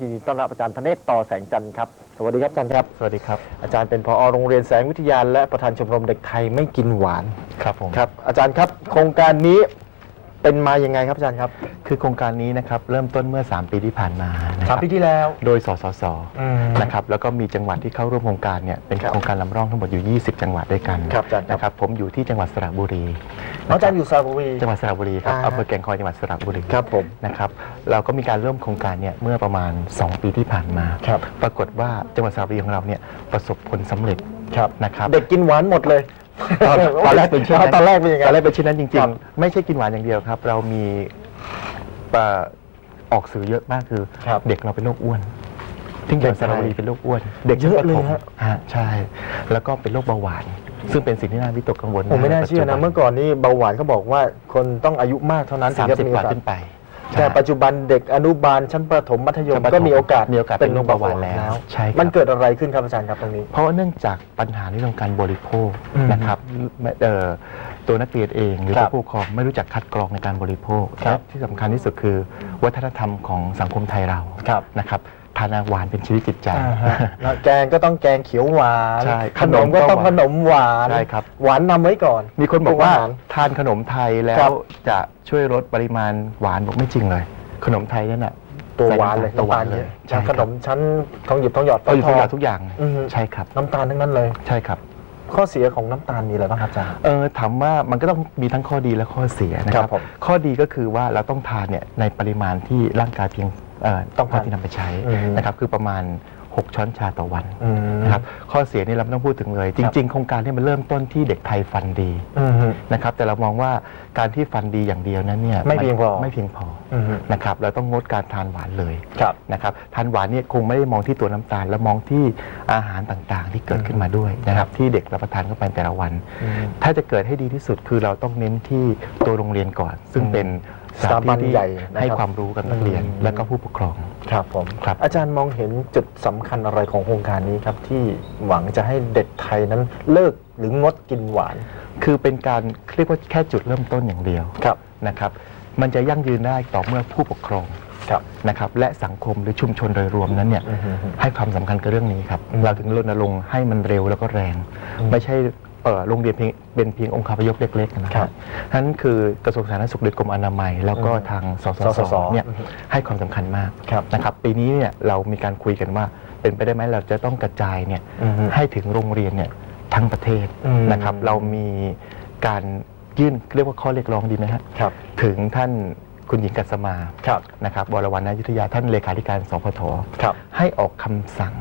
ยินดีต้อนรับอาจารย์ธเนศต่อแสงจันทร์ครับ สวัสดีครับอาจารย์ครับ สวัสดีครับ อาจารย์เป็นผอโรงเรียนแสงวิทยาและประธานชมรมเด็กไทยไม่กินหวาน ครับผม ครับ อาจารย์ครับ โครงการนี้ เป็นมายังไงครับอาจารย์ครับคือโครงการนี้นะครับเริ่มต้นเมื่อ 3 ปีที่ผ่านมานะคสามรับปีที่แล้ว โดยสสสอืมนะครับแล้วก็มีจังหวัดที่เข้าร่วมโครงการเนี่ยเป็นครับ โครงการลำร่องทั้งหมดอยู่ 20 จังหวัดด้วยกันครับอาจารย์ครับนะครับผมอยู่ที่จังหวัดสระบุรีอาจารย์อยู่สระบุรี จังหวัดสระบุรีครับอ่า อำเภอแก่งคอยจังหวัดสระบุรีครับผม นะครับเราก็มีการเริ่มโครงการเนี่ยเมื่อประมาณ 2 ปีที่ผ่านมา ครับ ปรากฏว่าจังหวัดสระบุรีของเราเนี่ยประสบผลสำเร็จครับนะครับ เด็กกินหวานหมดเลย ตอนตอนแรกเป็นเช่นนั้นตอนแรกเป็นยังไงตอนแรกเป็นเช่นนั้นจคริรังบๆไม่ใช่กินหวานอย่างเดียวครับ เรามีเอ่อออกสื่อเยอะมากคือครับ เด็กเราเป็นโรคอ้วนที่จังหวัดสระบุรีเป็นโรคอ้วน เด็กเยอะชั้นประถมเลยฮะ ฮะใช่ แล้วก็เป็นโรคเบาหวาน ซึ่งเป็นสิ่งที่น่าวิตกกังวลผมไม่น่าใปัจเชื่อจุบันะ เมื่อก่อนนี้เบาหวานเขาบอกว่าคนต้องอายุมากเท่านั้นถึสางมจะสิบมีกโอว่ากาส ขึ้นไป แต่ใช่ปัจจุบันเด็กอนุบาลชั้นประถมมัธยมชั้นประถมก็มีโอกาสมีโอกาสเป็นโรคเบาหวานแล้วใช่ครับ มันเกิดอะไรขึ้นครับอาจารย์ครับตรงนี้ เพราะว่าเนื่องจากปัญหาในเรื่องการบริโภคอืมนะครับเอ่อตัวนักเรียนเองหรือครับผู้ปกครองไม่รู้จักคัดกรองในการบริโภคครัและบที่สำคัญที่สุดคือ วัฒนธรรมของสังคมไทยเราครับ นะครับ ทานอาหวานเป็นชีวิตจิตใจแล้วแกงก็ต้องแกงเขียวหวาน ใช่ขนมก็ต้องขขนนมมหวาน ใช่ครับ หวานนำไว้ก่อน มีคนบอกว่าปรุงอาหารทานขนมไทยแล้ครัวบ จะช่วยลดปริมาณหวานบอกไม่จริงเลย ขนมไทยนั่นน่ะตัวหวานเลยตัวหวานำตเลยอะใช่ขนมชั้นทองหยิบทองหยอดเอาอยู่ทุกอย่างททุกอย่างอือฮึใช่ครับน้ำตาลทั้งนั้นเลย ใช่ครับ ข้อเสียของน้ำตาลมีอะไรบ้างครับอาจารย์ เออถามว่ามันก็ต้องมีทั้งข้อดีและข้อเสียนะคครัรับบผมข้อดีก็คือว่าเราต้องทานเนี่ยในปริมาณที่ร่างกายเพียง เอ่อต้องทานที่นำไปใช้อืม นะครับคือประมาณ 6 ช้อนชาต่อวันอืมนะครับข้อเสียนี่เราไม่ต้องพูดถึงเลย จริง ๆ โครงการนี้มันเริ่มต้นที่เด็กไทยฟันดีอืมฮึนะครับแต่เรามองว่าการที่ฟันดีอย่างเดียวนั้นเนี่ยไม่เพียงพอ ไม่เพียงพออืมฮึนะครับเราต้องงดการทานหวานเลย ครับ นะครับทานหวานเนี่ยคงไม่ได้มองที่ตัวน้ำตาล แล้วมองที่อาหารต่างๆ ที่เกิดขึ้นมาด้วยนะครับที่เด็กรับประทานเข้าไปแต่ละวันอืมถ้าจะเกิดให้ดีที่สุดคือเราต้องเน้นที่ตัวโรงเรียนก่อน ซึ่งเป็น สถาบันที่ใหญ่นะครับให้ความรู้กับนักเรียน อืม และก็ผู้ปกครอง ครับผมครับ อาจารย์มองเห็นจุดสำคัญอะไรของโครงการนี้ครับ ที่หวังจะให้เด็กไทยนั้นเลิกหรืองดกินหวานคือเป็นการเรียกว่าแค่จุดเริ่มต้นอย่างเดียวครับนะครับมันจะยั่งยืนได้ต่อเมื่อผู้ปกครองครับนะครับและสังคมหรือชุมชนโดยรวมนั้นเนี่ย อืมฮึ ให้ความสำคัญกับเรื่องนี้ครับ อืมเราถึงรณรงค์ให้มันเร็วแล้วก็แรง อืม ไม่ใช่ เอ่อโรงเรียนเพียงเป็นเพียงองค์คาพยพเล็กๆนะคครัรับบนั่นคือกระทรวงสาธารณสุขโดยกรมอนามัย แล้วก็อืมทางสสสสสเนี่ยอืมให้ความสำคัญมากครับนะครับ ปีนี้เนี่ยเรามีการคุยกันว่าเป็นไปได้ไหมเราจะต้องกระจายเนี่ยอืมฮึให้ถึงโรงเรียนเนี่ยทั้งประเทศอืม นะครับ เรามีการยื่นเรียกว่าข้อเรียกร้องดีไหมฮะ ครับ ถึงท่านคุณหญิงกัสมาครับ นะครับวรวรรณอยุธยาท่านเลขาธิการสพทครับ ให้ออกคำสั่ง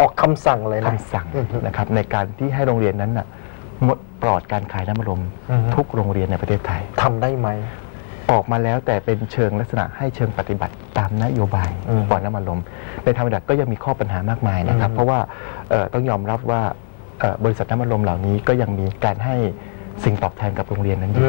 ออกคำสั่งเลยนะ คำสั่งอือฮึนะครับในการที่ให้โรงเรียนนั้นน่ะ งดปลอดการขายน้ำมันลมอือฮึ ทุกโรงเรียนในประเทศไทย ทำได้ไหม ออกมาแล้วแต่เป็นเชิงลักษณะให้เชิงปฏิบัติตามนโยบายอืมปลอดน้ำมันลมในทางปฏิบัติก็ยังมีข้อปัญหามากมายนะครับ อืมเพราะว่าเอ่อต้องยอมรับว่าเอ่อบริษัทน้ำมันลมเหล่านี้ก็ยังมีการให้สิ่งตอบแทนกับโรงเรียนนั้นอยู่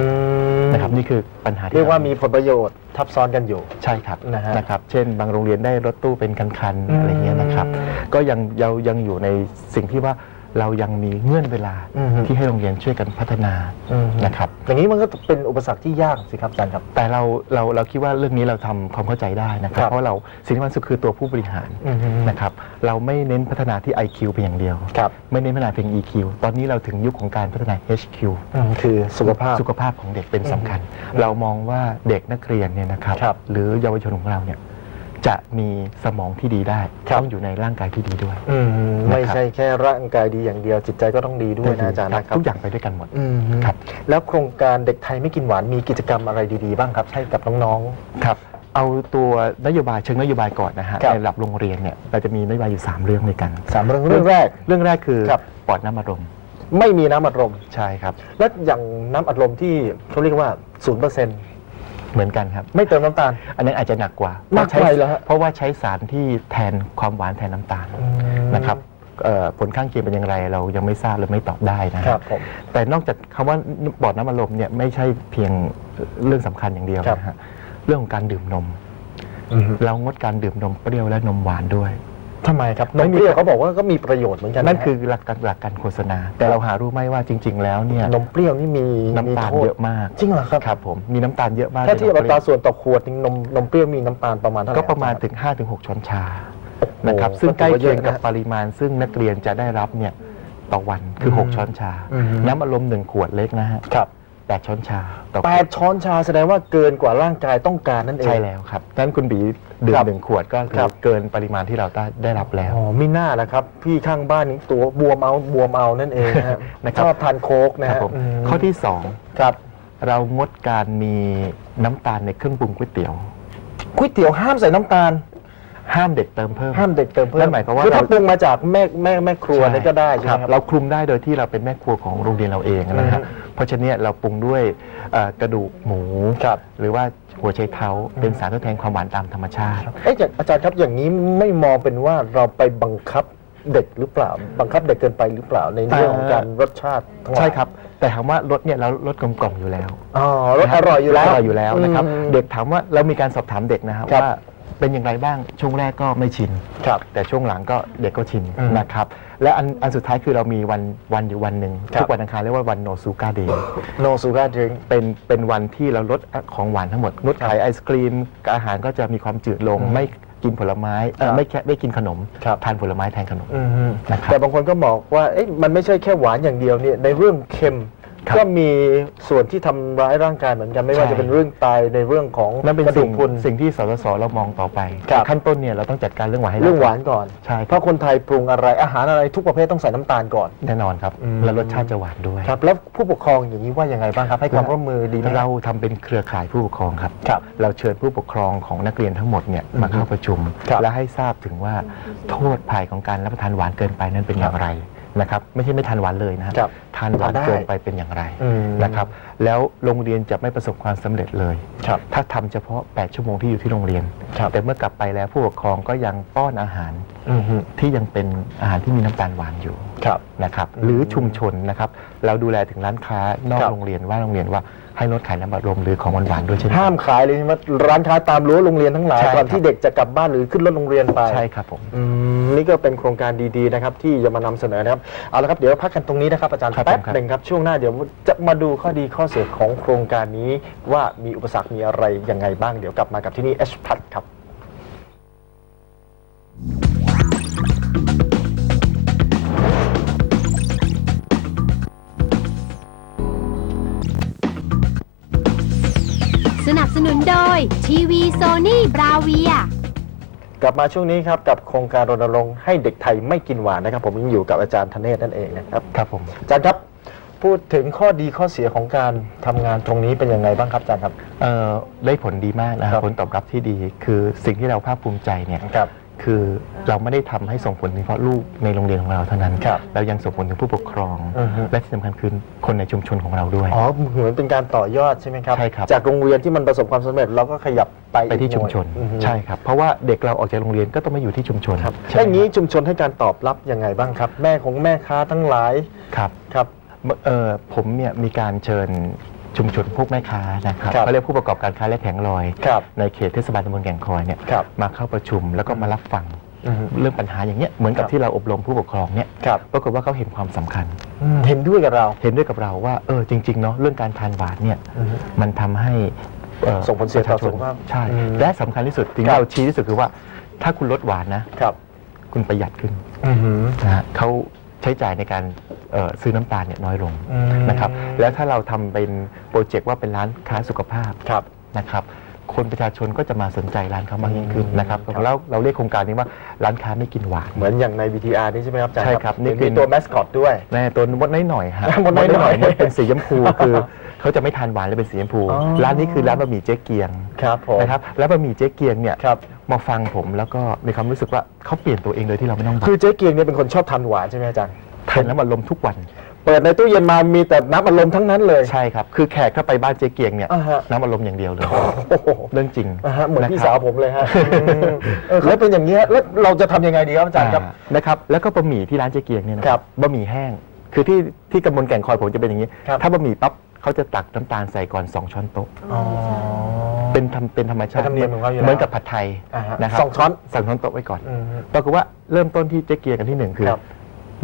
นะครับนี่คือปัญหาที่เรียกว่ามีผลประโยชน์ทับซ้อนกันอยู่ ใช่ครับนะฮะ นะครับ เช่น บางโรงเรียนได้รถตู้เป็นคันอืๆมอะไรเงี้ยนะครับ ก็ยังยังยังอยู่ในสิ่งที่ว่า เรายังมีเงื่อนเวลาอืมที่ให้โรงเรียนช่วยกันพัฒนาอืมนะครับ อย่างนี้มันก็เป็นอุปสรรคที่ยากสิครับอาจารย์ครับ แต่เราเราเราคิดว่าเรื่องนี้เราทำความเข้าใจได้นะครับ ครับ เพราะเราสิ่งที่มันสุดคือตัวผู้บริหารอืมฮึนะครับ เราไม่เน้นพัฒนาที่ IQ เพียงอย่างเดียว ครับ ไม่เน้นพัฒนาเพียง EQ ตอนนี้เราถึงยุคของการพัฒนา HQ อืมคือสุขภาพ สุขภาพของเด็กเป็นสำคัญอืมเรามองว่าเด็กนักเรียนเนี่ยนะครับ ครับ หรือเยาวชนของเราเนี่ย จะมีสมองที่ดีได้ครับต้องอยู่ในร่างกายที่ดีด้วย อืมไม่นะครับใช่แค่ร่างกายดีอย่างเดียว จิตใจก็ต้องดีด้วยนะอาจารย์นะครับทุกอย่างไปด้วยกันหมดอืมฮึครับแล้วโครงการเด็กไทยไม่กินหวานมีกิจกรรมอะไรดีๆบ้างครับให้กับน้องครับเอาตัวนโยบายเชิงนโยบายก่อนนะฮะครับในระดับโรงเรียนเนี่ยเราจะมีนโยบายอยู่ 3 เรื่องด้วยกันๆสามเรื่องเรื่องแรก เรื่องแรกคือครับปลอดน้ำอารมณ์ไม่มีน้ำอัดลมใช่ครับ และอย่างน้ำอัดลมที่เขาเรียกว่าศูนย์เปอร์เซ็นต์ เหมือนกันครับ ไม่เติมน้ำตาล อันนั้นอาจจะหนักกว่าหนักเพราะไปใช้เหรอฮะ เพราะว่าใช้สารที่แทนความหวานแทนน้ำตาลนะครับเอ่อผลข้างเคียงเป็นอย่างไร เรายังไม่ทราบหรือไม่ตอบได้นะคครัรับบผม แต่นอกจากคำว่าปลอดน้ำอารมณ์เนี่ยไม่ใช่เพียงเรื่องสำคัญอย่างเดียวครับ นะฮะเรื่องของการดื่มนมเรางดการดื่มนมเปรี้ยวและนมหวานด้วย ทำไมครับนไม่มมีเปรี้ยวเขาบอกว่าก็มีประโยชน์เหมือนกันนั่นฮะคือหลักการหลักการโฆษณา แต่เราหารู้ไหมว่าจริง ๆ แล้วเนี่ยนมเปรี้ยวนี่มีน้ำตาลมีโทษเยอะมากจริงเหรอครับครับผมมีน้ำตาลเยอะมากถ้าเทียบในอันมตราเปรี้ยวส่วนต่อขวดนี่นมนมเปรี้ยวมีน้ำตาลประมาณเท่าไหร่ก็ประมาณคบถึง 5-6 ช้อนชาโอ้โหนะครับซึ่งใกล้ถือว่าเคียงเยอะนะกับปริมาณ ซึ่งนักเรียนจะได้รับเนี่ยต่อวันคืออืม6ช้อนชาอืมน้ำอารมณ์หนึ่งขวดเล็กนะฮะครับ แปดช้อนชาต่อขแปวดดช้อนชาแสดงว่าเกินกว่าร่างกายต้องการนั่นเอง ใช่แล้วครับนั้นคุณบีดื่คมรับหนึ่งขวดก็คืครัอบเกินปริมาณที่เราได้ได้รับแล้ว อ๋อมิน่าแหละครับ พี่ข้างบ้านนี่ตัวบวมเอาบวมเอานั่นเองนะฮะ นะครับ ชอบทานโค้กนะครับฮะผมมข้อที่ ครับ2 เรางดการมีน้ำตาลในเครื่องปรุงก๋วยเตี๋ยว ก๋วยเตี๋ยวห้ามใส่น้ำตาล ห้ามเด็กเติมเพิ่ม ห้ามเด็กเติมเพิ่มนั่นหมายความว่าคือถ้าเราปรุงมาจากแม่แม่แม่ครัวนี่ก็ได้ใช่ไหมครับครับเราคลุมได้โดยที่เราเป็นแม่ครัวของโรงเรียนเราเองนะฮะอืมเพราะฉะนั้นเราปรุงด้วยเอ่อกระดูกหมู ครับ หรือว่าหัวไชเท้าเป็นสารทดแทนความหวานตามธรรมชาติ เอ๊ะอย่างอาจารย์ครับอย่างนี้ไม่มองเป็นว่าเราไปบังคับเด็กหรือเปล่า บังคับเด็กเกินไปหรือเปล่าในเรื่องของการรสชาติทั้งหลายใช่ครับ แต่ถามว่ารสเนี่ยเรารสกลมกล่อมอยู่แล้วอ๋อรสอร่อยอยู่แล้วอร่อยอยู่แล้วนะครับอืมเด็กถามว่าเรามีการสอบถามเด็กนะครับครับ ว่า เป็นอย่างไรบ้างช่วงแรกก็ไม่ชิน ครับแต่ช่วงหลังก็เด็กก็ชินอืมนะครับ และอันอันสุดท้ายคือเรามีวันวันอยู่วันหนึ่งครับ ทุกวันอังคารเรียกว่าวันโนซูกาเดย์ no sugar drink เป็นเป็นวันที่เราลดของหวานทั้งหมดงดขายไอศครีมกับอาหารก็จะมีความจืดลง อืมไม่กินผลไม้เอ่อครับไม่แค่ไม่กินขนม ครับ ทานผลไม้แทนขนมอืมนะครับ แต่บางคนก็บอกว่าเอ๊ะมันไม่ใช่แค่หวานอย่างเดียวเนี่ยในเรื่องเค็ม ครับก็มีส่วนที่ทำร้ายร่างกายเหมือนกันไม่ว่าใช่ จะเป็นเรื่องไตในเรื่องของนั่นเป็นกระดูสิ่กงพรุน สิ่งที่สสสเรามองต่อไปครับ ขั้นต้นเนี่ยเราต้องจัดการเรื่องหวานให้ได้เรื่องหวานก่อน ใช่เพราะคนไทยปรุงอะไรอาหารอะไรทุกประเภทต้องใส่น้ำตาลก่อน แน่นอนครับ อืม และรสชาติจะหวานด้วยครับ แล้วผู้ปกครองอย่างนี้ว่ายังไงบ้างครับ ให้ความร่วมมือดีไหมเราทำเป็นเครือข่ายผู้ปกครองครับ ครับ เราเชิญผู้ปกครองของนักเรียนทั้งหมดเนี่ยอืมมาเข้าประชุม ครับและให้ทราบถึงว่าโทษภัยของการรับประทานหวานเกินไปนั้นเป็นอย่างไร นะครับไม่ใช่ไม่ทานหวานเลยนะครับทานหวานทานได้เกินไปเป็นอย่างไรอืมนะครับ แล้วโรงเรียนจะไม่ประสบความสำเร็จเลย ครับถ้าทำเฉพาะ 8 ชั่วโมงที่อยู่ที่โรงเรียน ครับแต่เมื่อกลับไปแล้วผู้ปกครองก็ยังป้อนอาหารอืมฮึที่ยังเป็นอาหารที่มีน้ำตาลหวานอยู่ ครับ นะครับอืมหรือชุมชนนะครับเราดูแลถึงร้านค้านอกครับ โรงเรียนว่าโรงเรียนว่าให้ลดขายน้ำบัดลมหรือของหวานๆด้วยเช่นกัน ห้ามขายเลยใช่ไหมร้านค้าตามรั้วโรงเรียนทั้งหลายใช่ก่อนครับที่เด็กจะกลับบ้านหรือขึ้นรถโรงเรียนไป ใช่ครับผม อืมนี่ก็เป็นโครงการดีๆนะครับที่จะมานำเสนอนะครับเอาละครับเดี๋ยวพักกันตรงนี้นะครับอาจารย์ครับแป๊บผมครับ หนึ่งครับช่วงหน้าเดี๋ยวจะมาดูข้อดีข้อเสียของโครงการนี้ว่ามีอุปสรรคมีอะไรยังไงบ้างเดี๋ยวกลับมากับที่นี่ H พัทครับสนับสนุนโดยทีวีโซนี่บราเวียกลับมาช่วงนี้ครับกับโครงการรณรงค์ให้เด็กไทยไม่กินหวานนะครับ ผมยังอยู่กับอาจารย์ธเนศนั่นเองนะครับ ครับผมอาจารย์ครับ พูดถึงข้อดีข้อเสียของการทำงานตรงนี้เป็นยังไงบ้างครับอาจารย์ครับ เอ่อได้ผลดีมากนะคครัรับบ ผลตอบรับที่ดี คือสิ่งที่เราภาคภูมิใจเนี่ยครับ คือเราไม่ได้ทำให้ส่งผลเฉพาะลูกในโรงเรียนของเราเท่านั้น ครับเรายังส่งผลถึงผู้ปกครอง อือฮึ และที่สำคัญคือคนในชุมชนของเราด้วย อ๋อเหมือนเป็นการต่อยอดใช่ไหมครับ ใช่ครับ จากโรงเรียนที่มันประสบความสำเร็จเราก็ขยับไปไปที่อีกหชุมน่วยชนอือฮึใช่ครับ เพราะว่าเด็กเราออกจากโรงเรียนก็ต้องมาอยู่ที่ชุมชนครับใช่แล้วอย่างไหมนี้ชุมชนให้การตอบรับยังไงบ้างครับ แม่ของแม่ค้าทั้งหลายครับ ครับ เอ่อผมเนี่ยมีการเชิญชุมชนพวกแม่ค้านะครับครับเขาเรียกผู้ประกอบการค้าและแผงลอย ครับในเขตเทศบาลตำบลแก่งคอยเนี่ยครับมาเข้าประชุมแล้วก็มารับฟังอือฮึเรื่องปัญหาอย่างเนี้ยเหมือนกับครับที่เราอบรมผู้ปกครองเนี่ยครับ ปรากฏว่าเขาเห็นความสำคัญอืมเห็นด้วยกับเรา เห็นด้วยกับเราว่าเออจริงๆเนาะเรื่องการทานหวานเนี่ยอือฮึมันทำให้เอ่อส่งผลเสียต่อประชชนสุขภาพใช่อืมและสำคัญที่สุดสิ่งครับที่เราชี้ที่สุดคือว่า ถ้าคุณลดหวานนะครับคุณประหยัดขึ้นอือฮึนะฮะเขา ใช้จ่ายในการเอ่อซื้อน้ำตาลเนี่ยน้อยลงอืมนะครับแล้วถ้าเราทำเป็นโปรเจกต์ว่าเป็นร้านค้าสุขภาพครับนะครับคนประชาชนก็จะมาสนใจร้านเขามากยิ่งขึ้นอืมนะครับครับแล้วเราเรียกโครงการนี้ว่าร้านค้าไม่กินหวาน เหมือนอย่างใน VTR นี่ใช่ไหมครับอาจารย์ใช่ครับนี่เห็นคือมีตัวแมสคอตด้วยแน่ตัวมดน้อยหน่อยฮะมดน้อยๆมดเป็นสีชมพูคือเขาจะไม่ทานหวานเลยเป็นสีชมพูอ๋อร้านนี้คือร้านบะหมี่เจ๊เกียงครับผมนะครับแล้วบะหมี่เจ๊เกียงเนี่ยครับ มาฟังผมแล้วก็มีความรู้สึกว่าเขาเปลี่ยนตัวเองโดยที่เราไม่ต้องบอกคือเจ๊เกียงเนี่ยเป็นคนชอบทานหวานใช่ไหมอาจารย์ ทานแล้วมันลมณ์ทุกวัน เปิดในตู้เย็นมามีแต่น้ำอัดลมทั้งนั้นเลย ใช่ครับ คือแขกเข้าไปบ้านเจ๊เกียงเนี่ยอ่าฮะ น้ำมันลมอย่างเดียวเลย โอ้โหเรื่องจริงอ่าฮะเหมือนพี่ะครับ สาวผมเลยฮะอืมเออแล้วเป็นอย่างนี้ยแล้วเราจะทำยังไงดีครับอาจารย์ครับอ่านะครับแล้วก็บะหมี่ที่ร้านเจ๊เกียงเนี่ยนะคครัรับบบะหมี่แห้ง คือที่ที่กำมลแก่งคอยผมจะเป็นอย่างนี้ ครับถ้าบะหมี่ปั๊บ เขาจะตักน้ำตาลใส่ก่อน 2 ช้อนโต๊ะ อ๋อ เป็นทำเป็นธรรมชาติ เป็นธรรมเนียมของเขาอยู่แล้ว เหมือนกับผัดไทยอ่าฮะนะครับสองช้อนสั่งช้อนโต๊ะไว้ก่อน อืม ปรากฏว่าเริ่มต้นที่เจ๊เกียร์กันที่หนึ่งคือ ครับ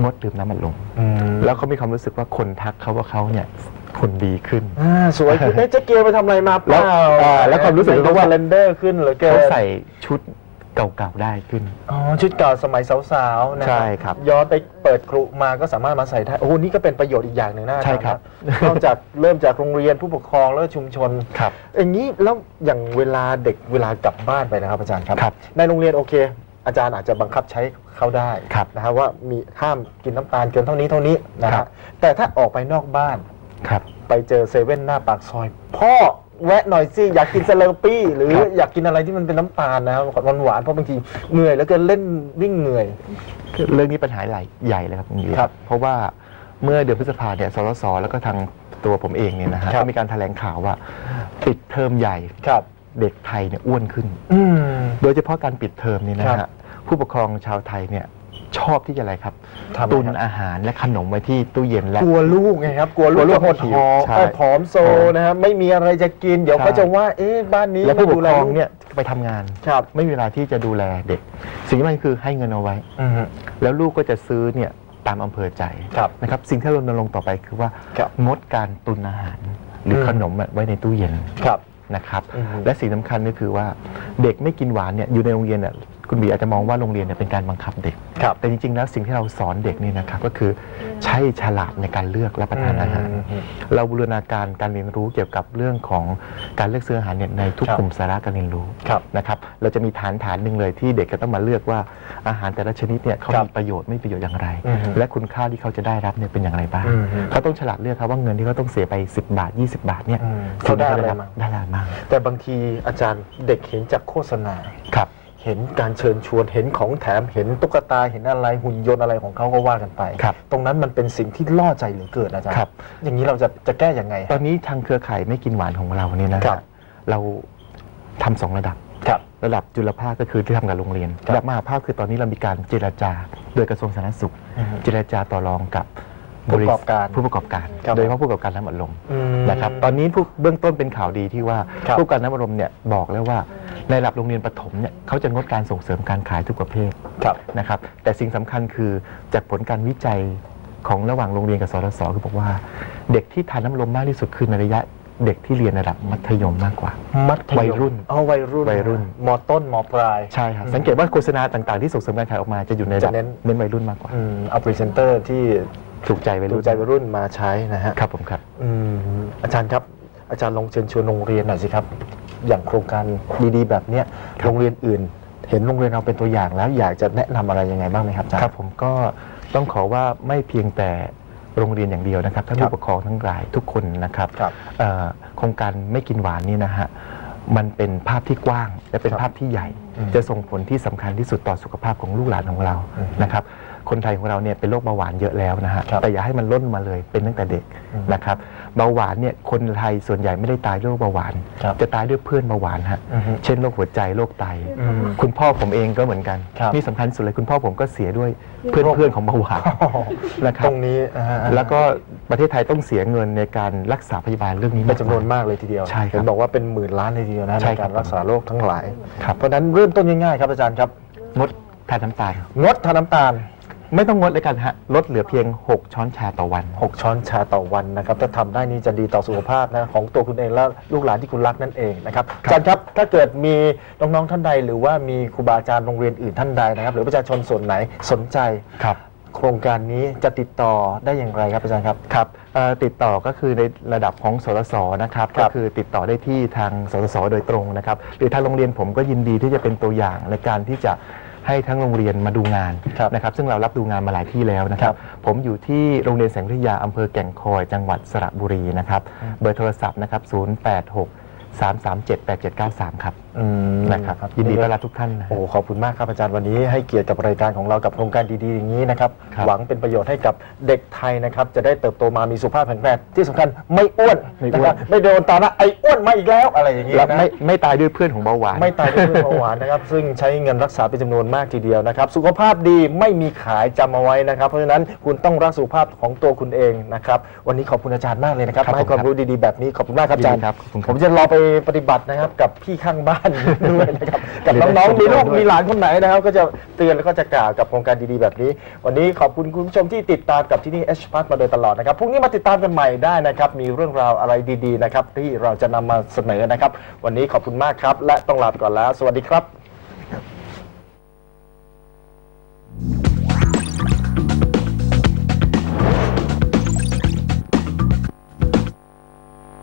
งดดื่มน้ำมันลม อืมแล้วเขามีความรู้สึกว่าคนทักเขาว่าเขาเนี่ยคนดีขึ้น อ่าสวยขึ้นเอ๊ะเจ๊เกียวไปทำอะไรมาเปล่าแล้วอ่าแล้วความรู้สึกเขาเขาว่าว่า เลนเดอร์ขึ้นเหรือเกิน เขาใส่ชุด เก่าๆได้ขึ้น อ๋อชุดเก่าสมัยสาวๆนะใช่ครับย้อนไปเปิดครุมาก็สามารถมาใส่ได้โอ้โหนี่ก็เป็นประโยชน์อีกอย่างหนึ่งนะอาจาใช่ย์ครับ นอกจากเริ่มจากโรงเรียนผู้ปกครองแล้วก็ชุมชน ครับ อย่างนี้แล้วอย่างเวลาเด็กเวลากลับบ้านไปนะครับอาจารย์ครับ ครับในโรงเรียนโอเค อาจารย์อาจจะบังคับใช้เขาได้ครับนะครับว่ามีห้ามกินน้ำตาลเกินเท่านี้เท่านี้นะครัฮะบ แต่ถ้าออกไปนอกบ้านครับ ไปเจอเซเว่นหน้าปากซอย พ่อ แวะหน่อยสิอยากกินเซเลอปี้ หรือครับอยากกินอะไรที่มันเป็นน้ำตาลนะครับหวานหวานๆเพราะบางทีเหนื่อยแล้วก็เล่นวิ่งเหนื่อย เรื่องนี้ปัญหาใหญ่ใหญ่เลยครับคุณยุ้ยครับเพราะว่าเมื่อเดือนพฤษภาเนี่ยสรสแล้วก็ทางตัวผมเองเนี่ยนะฮะครับ ก็มีการแถลงข่าวว่าปิดเทอมใหญ่ครับ เด็กไทยเนี่ยอ้วนขึ้น อืม โดยเฉพาะการปิดเทอมนี่นะครัฮะบ ผู้ปกครองชาวไทยเนี่ย ชอบที่จะอะไรครับทำอะไรตุนครับอาหารและขนมไว้ที่ตู้เย็นและ กลัวลูกไงครับ กลัวลูกลักวลูกจะหดหิหวอใช่เอ้ยผอมโซนะครับ ไม่มีอะไรจะกิน เดี๋ยวใช่เขาจะว่า เอ๊ะ บ้านนี้และผู้ปไม่กดูคแลรองลูกเนี่ยไปทำงาน ครับไม่มีเวลาที่จะดูแลเด็ก สิ่งที่มันคือให้เงินเอาไว้ อืมแล้วลูกก็จะซื้อเนี่ยตามอำเภอใจครับนะครับ สิ่งที่เรารณรงค์ต่อไปคือว่าครับงดการตุนอาหาร หรืออม ขนมอะไว้ในตู้เย็นครับ นะครับ อืมและสิ่งสำคัญก็คือว่าเด็กไม่กินหวานเนี่ยอยู่ในโรงเรียนเนี่ย คุณบีอาจจะมองว่าโรงเรียนเนี่ยเป็นการบังคับเด็ก ครับ แต่จริงๆแล้วสิ่งที่เราสอนเด็กนี่นะครับก็คือใช้ฉลาดในการเลือกรับประทานอาหารอืมเราบูรณาการการเรียนรู้เกี่ยวกับเรื่องของการเลือกซื้ออาหารเนี่ยในทุกครับกลุ่มสาระการเรียนรู้ครับนะครับ เราจะมีฐานฐานหนึ่งเลยที่เด็กจะต้องมาเลือกว่าอาหารแต่ละชนิดเนี่ยเขาครับมีประโยชน์ไม่ประโยชน์อย่างไร อืมและคุณค่าที่เขาจะได้รับเนี่ยเป็นอย่างไรบ้างอืมเขาต้องฉลาดเลือกครับว่าเงินที่เขาต้องเสียไป 10 บาท 20 บาทเนี่ยอืมสิ่งที่เขาได้อะไรรับมา ได้อะไรมางแต่บางทีอาจารย์เด็กเห็นจากโฆษณา ครับ เห็นการเชิญชวนเห็นของแถมเห็นตุ๊กตาเห็นอะไรหุ่นยนต์อะไรของเขาก็ว่ากันไป ครับตรงนั้นมันเป็นสิ่งที่ล่อใจเหลือเกินอาจารย์ครับ อย่างนี้เราจะจะแก้ยังไงตอนนี้ทางเครือข่ายไม่กินหวานของเราเนี่ยนะครับ เราทำสองระดับ ครับ ระดับจุลภาคก็คือที่ทำกับโรงเรียน ครับ ระดับมหาภาคคือตอนนี้เรามีการเจรจา โดยกระทรวงสาธารณสุข อืม เจรจาต่อรองกับ ผู้ประกอบการผู้ประกอบการครับโดยเฉพาะผู้ประกอบการน้ำอัดลมอืมนะครับตอนนี้ผู้เบื้องต้นเป็นข่าวดีที่ว่าครับผู้ประกอบการน้ำอัดลมเนี่ยบอกแล้วว่าในระดับโรงเรียนประถมเนี่ยเขาจะงดการส่งเสริมการขายทุกประเภทครับนะครับแต่สิ่งสำคัญคือจากผลการวิจัยของระหว่างโรงเรียนกับสทศคือบอกว่า เด็กที่ทานน้ำอัดลมมากที่สุดคือในระยะเด็กที่เรียนระดับมัธยมมากกว่า มัธยมวัยรุ่นอ๋อวัยรุ่นวัยรุ่นมต้นมปลายใช่ครับสังเกตว่าโฆษณาต่างๆที่ส่งเสริมการขายออกมาจะอยู่ในระดับจะเน้นเน้นวัยรุ่นมากกว่าอืมเอาพรีเซนเตอร์ที่ถูกใจวัยถูรุ่กนใจวัยรุ่นมาใช้นะฮะครับผมครับ อืมอาจารย์ครับ อาจารย์ลองเชิญชวนโรงเรียนหน่อยสิครับ อย่างโครงการดีๆ แบบเนี้ยครับโรงเรียนอื่น เห็นโรงเรียนเราเป็นตัวอย่างแล้ว อยากจะแนะนำอะไรยังไงบ้างไหมครับอาจารย์ ครับผมก็ต้องขอว่าไม่เพียงแต่โรงเรียนอย่างเดียวนะครับท่านครับผู้ปกครองทั้งหลายทุกคนนะครับครับ เอ่อโครงการไม่กินหวานนี่นะฮะมันเป็นภาพที่กว้าง และเป็นครับภาพที่ใหญ่ อืมจะส่งผลที่สำคัญที่สุดต่อสุขภาพของลูกหลานของเราอืมนะครับ คนไทยของเราเนี่ยเป็นโรคเบาหวานเยอะแล้วนะฮะครับแต่อย่าให้มันล้นมาเลยเป็นตั้งแต่เด็กอืมนะครับเบาหวานเนี่ยคนไทยส่วนใหญ่ไม่ได้ตายด้วยโรคเบาหวานครับจะตายด้วยเพื่อนเบาหวานฮะอือฮึเช่นโรคหัวใจโรคไตอืมคุณพ่อผมเองก็เหมือนกันครับนี่สำคัญสุดเลยคุณพ่อผมก็เสียด้วยเพื่อนเพื่อนๆของเบาหวานนะครัตบรงนี้อ่าแล้วก็ประเทศไทยต้องเสียเงินในการรักษาพยาบาลเรื่องนี้เป็นจำนวนมากเลยทีเดียวใช่ครับเห็นบอกว่าเป็นหมื่นล้านเลยทีเดียวนะใช่ในครักาบรรักษาโรคทั้งหลายครับเพราะฉะนั้นเริ่มต้นง่ายๆครับอาจารย์ครับงดทานน้ำตาลงดทานน้ำตาล ไม่ต้องงดเลยกันฮะลดเหลือเพียง 6 ช้อนชาต่อวัน 6 ช้อนชาต่อวันนะครับถ้าทำได้นี่จะดีต่อสุขภาพนะของตัวคุณเองและลูกหลานที่คุณรักนั่นเองนะครับอาจารย์ครับถ้าเกิดมีน้องๆท่านใด หรือว่ามีครูบาอาจารย์โรงเรียนอื่นท่านใดนะครับ หรือประชาชนส่วนไหนสนใจ ครับ โครงการนี้จะติดต่อได้อย่างไรครับอาจารย์ครับ ครับเอ่อติดต่อก็คือในระดับของสสสนะครับครัก็บ คือติดต่อได้ที่ทางสสสโดยตรงนะครับ หรือทางโรงเรียนผมก็ยินดีที่จะเป็นตัวอย่างในการที่จะ ให้ทั้งโรงเรียนมาดูงานครับนะครับซึ่งเรารับดูงานมาหลายที่แล้วนะครัครับบผมอยู่ที่โรงเรียนแสงวิทยาอำเภอแก่งคอยจังหวัดสระบุรีนะครับอืมเบอร์โทรศัพท์นะครับ086 337 8793 ครับ อืมนะครับยินดีต้อนรับทุกท่านนะ โอ้ขอบคุณมากครับอาจารย์วันนี้ให้เกียรติกับรายการของเรากับโครงการดีๆอย่างนี้นะครับครับหวังเป็นประโยชน์ให้กับเด็กไทยนะครับ จะได้เติบโตมามีสุขภาพแข็งแรงที่สำคัญไม่อ้วนไม่อ้วนนะครับไม่โดนตาหน้าไอ้อ้วนมาอีกแล้วอะไรอย่างนี้และนะไม่ไม่ตายด้วยเพื่อนของเบาหวาน ไม่ตายด้วยโรคเบาหวานนะครับ ซึ่งใช้เงินรักษาเป็นจำนวนมากทีเดียวนะครับ สุขภาพดีไม่มีขายจำเอาไว้นะครับ เพราะฉะนั้นคุณต้องรักสุขภาพของตัวคุณเองนะครับวันนี้ขอบคุณอาจารย์มากเลยนะครับครับมาให้ความรู้ดีๆแบบนี้ขอบคุณมากครับอาจารย์ ยินดีครับขอบคุณครับ ผมจะรอไปปฏิบัตินะครับกับพี่ข้างบ้านด้วยนะครับกับน้องๆมีลูกมีหลานคนไหนนะครับก็จะเตือนแล้วก็จะกล่าวกับโครงการดีๆแบบนี้ วันนี้ขอบคุณคุณผู้ชมที่ติดตามกับที่นี่ H p a s มาโดยตลอดนะครับพรุ่งนี้มาติดตามกันใหม่ได้นะครับมีเรื่องราวอะไรดีๆนะครับที่เราจะนำมาเสนอนะครับ วันนี้ขอบคุณมากครับ และต้องลาไปก่อนแล้ว สวัสดีครับ